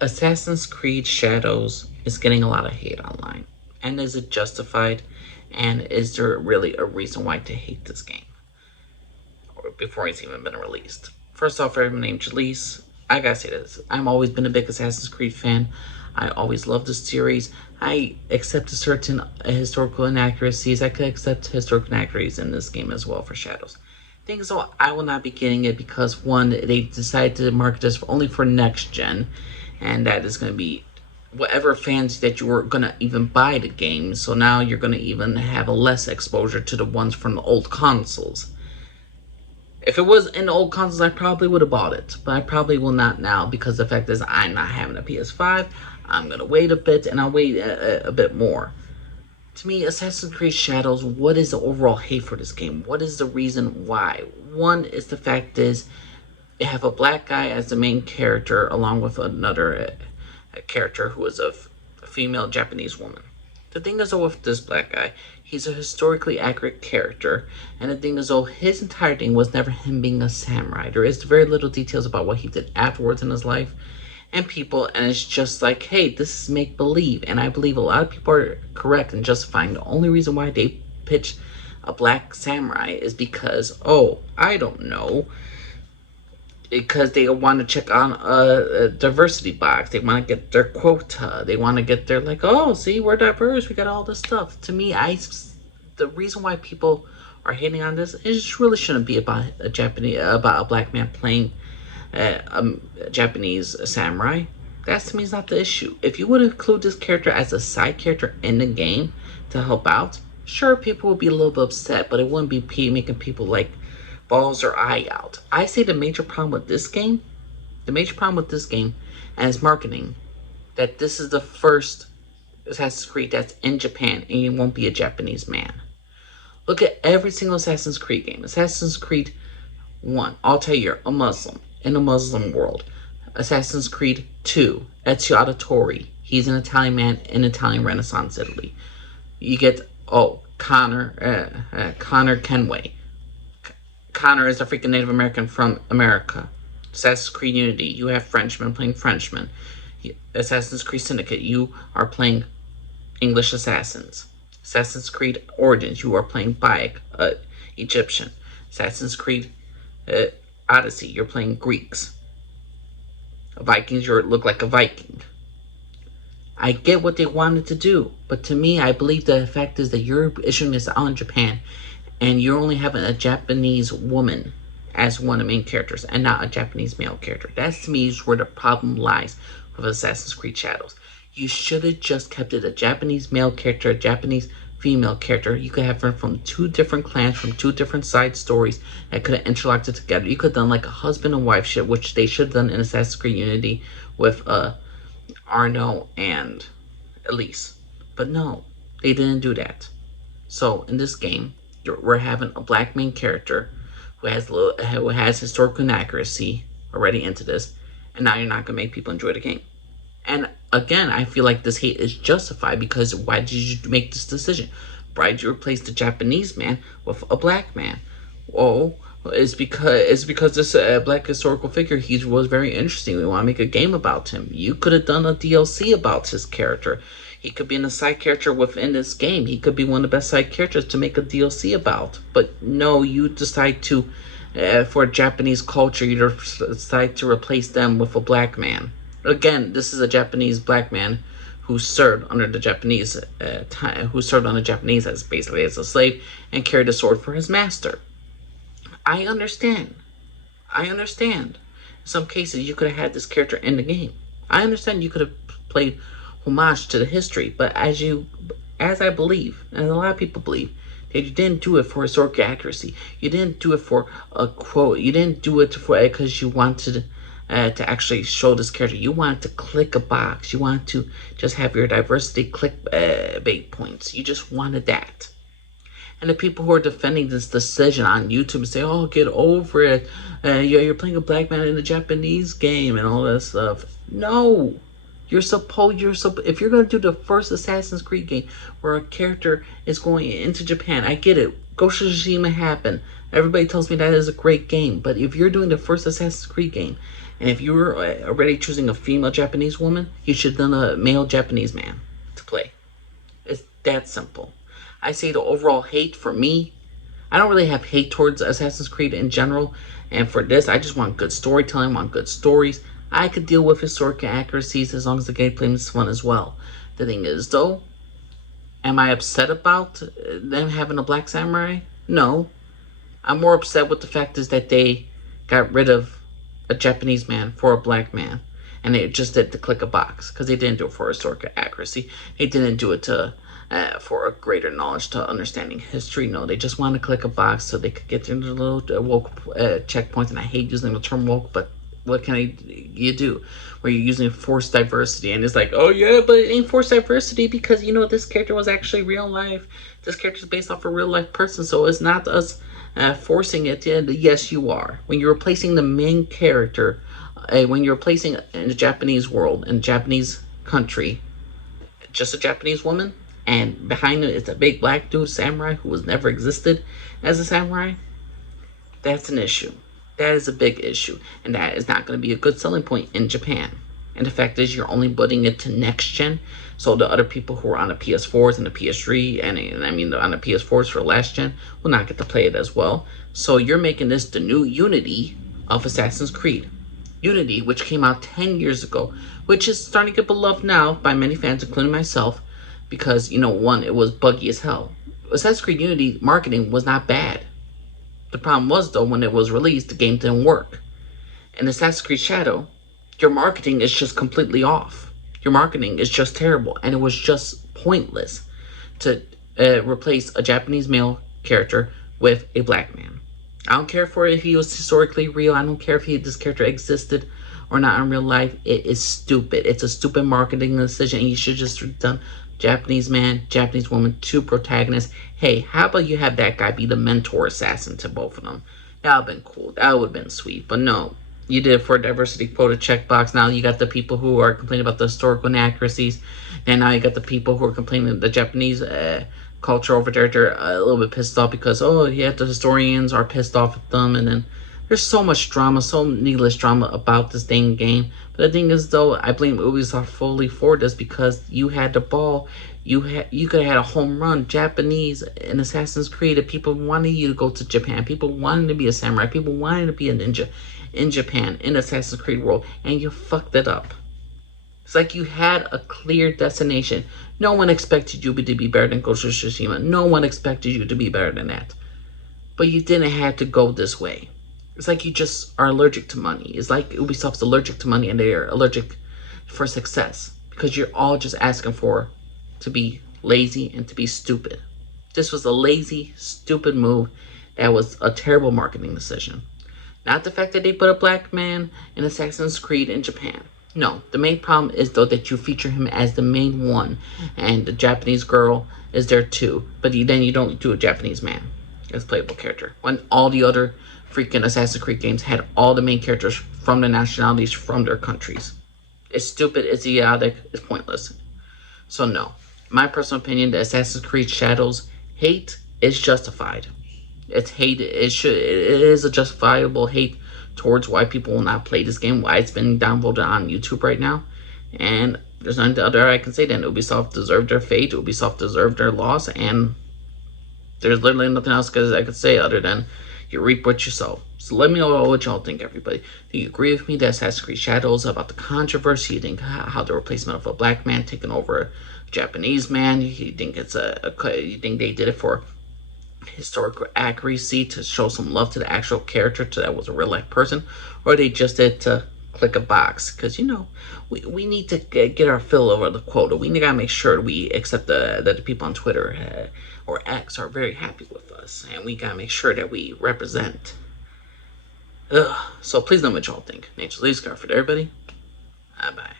Assassin's Creed Shadows is getting a lot of hate online. And is it justified? And is there really a reason why to hate this game? Or before it's even been released. First off, I'm named Jaleese. I gotta say this. I've always been a big Assassin's Creed fan. I always loved the series. I accept certain historical inaccuracies. I could accept historical inaccuracies in this game as well for Shadows. Thing so I will not be getting it because one, they decided to market this only for next gen, and that is going to be whatever fans that you were going to even buy the game. So now you're going to even have a less exposure to the ones from the old consoles. If it was in the old consoles, I probably would have bought it, but I probably will not now because the fact is I'm not having a PS5. I'm going to wait a bit, and I'll wait a bit more. To me, Assassin's Creed Shadows, what is the overall hate for this game? What is the reason why? One is the fact is you have a black guy as the main character along with another character who is a female Japanese woman. The thing is, though, with this black guy, he's a historically accurate character, and the thing is, though, his entire thing was never him being a samurai. There is very little details about what he did afterwards in his life and people, and it's just like, hey, this is make believe, and I believe a lot of people are correct in justifying the only reason why they pitch a black samurai is because, oh, I don't know, because they want to check on a diversity box. They want to get their quota. They want to get their like, oh, see, we're diverse. We got all this stuff. To me, the reason why people are hating on this is really shouldn't be about a black man playing a Japanese samurai. That to me is not the issue. If you would include this character as a side character in the game to help out, sure, people would be a little bit upset, but it wouldn't be making people like balls their eye out. I say the major problem with this game, and its marketing, that this is the first Assassin's Creed that's in Japan and you won't be a Japanese man. Look at every single Assassin's Creed game. Assassin's Creed 1, Altair, you're a Muslim in a Muslim world. Assassin's Creed 2, Ezio Auditore, he's an Italian man in Italian Renaissance Italy. You get, Connor Kenway. Connor is a freaking Native American from America. Assassin's Creed Unity, you have Frenchmen playing Frenchmen. Assassin's Creed Syndicate, you are playing English assassins. Assassin's Creed Origins, you are playing Bayek, Egyptian. Assassin's Creed Odyssey, you're playing Greeks. Vikings, you look like a Viking. I get what they wanted to do, but to me, I believe the fact is that you're issuing this out in Japan, and you're only having a Japanese woman as one of the main characters, and not a Japanese male character. That's to me is where the problem lies with Assassin's Creed Shadows. You should have just kept it a Japanese male character, a Japanese female character. You could have her from two different clans, from two different side stories that could have interacted together. You could have done like a husband and wife shit, which they should have done in Assassin's Creed Unity with Arno and Elise. But no, they didn't do that. So in this game, we're having a black main character who has historical inaccuracy already into this, and now you're not gonna make people enjoy the game. And again, I feel like this hate is justified because why did you make this decision? Why did you replace the Japanese man with a black man? Oh, it's because this black historical figure, he was very interesting. We want to make a game about him. You could have done a DLC about his character. He could be in a side character within this game. He could be one of the best side characters to make a DLC about. But no, you decide to, for Japanese culture, you decide to replace them with a black man. Again, this is a Japanese black man who served under the Japanese, as basically as a slave and carried a sword for his master. I understand. In some cases, you could have had this character in the game. I understand you could have played homage to the history, but as I believe, and a lot of people believe, that you didn't do it for historical accuracy. You didn't do it for a quote. You didn't do it because you wanted to actually show this character. You wanted to click a box. You wanted to just have your diversity clickbait points. You just wanted that. And the people who are defending this decision on YouTube say, oh, get over it. You're playing a black man in a Japanese game and all that stuff. No. If you're going to do the first Assassin's Creed game where a character is going into Japan, I get it. Ghost of Tsushima happened. Everybody tells me that is a great game. But if you're doing the first Assassin's Creed game And if you were already choosing a female Japanese woman, you should have done a male Japanese man to play. It's that simple. I say the overall hate for me, I don't really have hate towards Assassin's Creed in general. And for this, I just want good storytelling, want good stories. I could deal with historical accuracies as long as the gameplay is fun as well. The thing is, though, am I upset about them having a black samurai? No. I'm more upset with the fact is that they got rid of a Japanese man for a black man. And they just did to click a box. Because they didn't do it for historical accuracy. They didn't do it to for a greater knowledge to understanding history. No, they just want to click a box so they could get their little woke checkpoints. And I hate using the term woke, but what can you do? Where you're using forced diversity, and it's like, oh yeah, but it ain't forced diversity because this character was actually real life. This character is based off a real life person, so it's not us forcing it. Yeah, yes, you are. When you're replacing the main character, when you're replacing in the Japanese world, in Japanese country, just a Japanese woman, and behind it is a big black dude samurai who was never existed as a samurai, that's an issue. That is a big issue, and that is not going to be a good selling point in Japan. And the fact is, you're only putting it to next gen, so the other people who are on the PS4s and the PS3, and I mean on the PS4s for last gen, will not get to play it as well. So you're making this the new Unity of Assassin's Creed. Unity, which came out 10 years ago, which is starting to get beloved now by many fans, including myself, because, one, it was buggy as hell. Assassin's Creed Unity marketing was not bad. The problem was, though, when it was released, the game didn't work. In Assassin's Creed Shadow, your marketing is just completely off. Your marketing is just terrible, and it was just pointless to replace a Japanese male character with a black man. I don't care for if he was historically real. I don't care if this character existed or not in real life. It is stupid. It's a stupid marketing decision, and you should just done Japanese man, Japanese woman, two protagonists. Hey, how about you have that guy be the mentor assassin to both of them? That would have been cool. That would have been sweet. But no, you did it for a diversity quota checkbox. Now you got the people who are complaining about the historical inaccuracies. And now you got the people who are complaining the Japanese culture over there. They're a little bit pissed off because, the historians are pissed off at them. And then there's so much drama, so needless drama about this dang game. But the thing is, though, I blame Ubisoft fully for this because you had the ball. You could have had a home run. Japanese in Assassin's Creed. If people wanted you to go to Japan. People wanted to be a samurai. People wanted to be a ninja in Japan, in Assassin's Creed world. And you fucked it up. It's like you had a clear destination. No one expected you to be better than Ghost of Tsushima. No one expected you to be better than that. But you didn't have to go this way. It's like you just are allergic to money. It's like Ubisoft's allergic to money and they are allergic for success. Because you're all just asking for to be lazy and to be stupid. This was a lazy, stupid move that was a terrible marketing decision. Not the fact that they put a black man in Assassin's Creed in Japan. No, the main problem is, though, that you feature him as the main one. And the Japanese girl is there too. But then you don't do a Japanese man as a playable character. When all the other freaking Assassin's Creed games had all the main characters from the nationalities from their countries. It's stupid, it's idiotic, it's pointless. So no, my personal opinion, the Assassin's Creed Shadows hate is justified. It's hate. It is a justifiable hate towards why people will not play this game. Why it's been downvoted on YouTube right now, and there's nothing other I can say than Ubisoft deserved their fate. Ubisoft deserved their loss, and there's literally nothing else I could say other than you reap what you sow. So let me know what y'all think, everybody. Do you agree with me that Assassin's Creed Shadows about the controversy? You think how the replacement of a black man taking over a Japanese man? You think it's you think they did it for historical accuracy to show some love to the actual character that was a real life person, or they just did to click a box? Because we need to get our fill over the quota. We gotta make sure we accept that the people on Twitter or X are very happy with us, and we gotta make sure that we represent. So please know what y'all think. Nature's Leaves Garfield, everybody. Bye bye.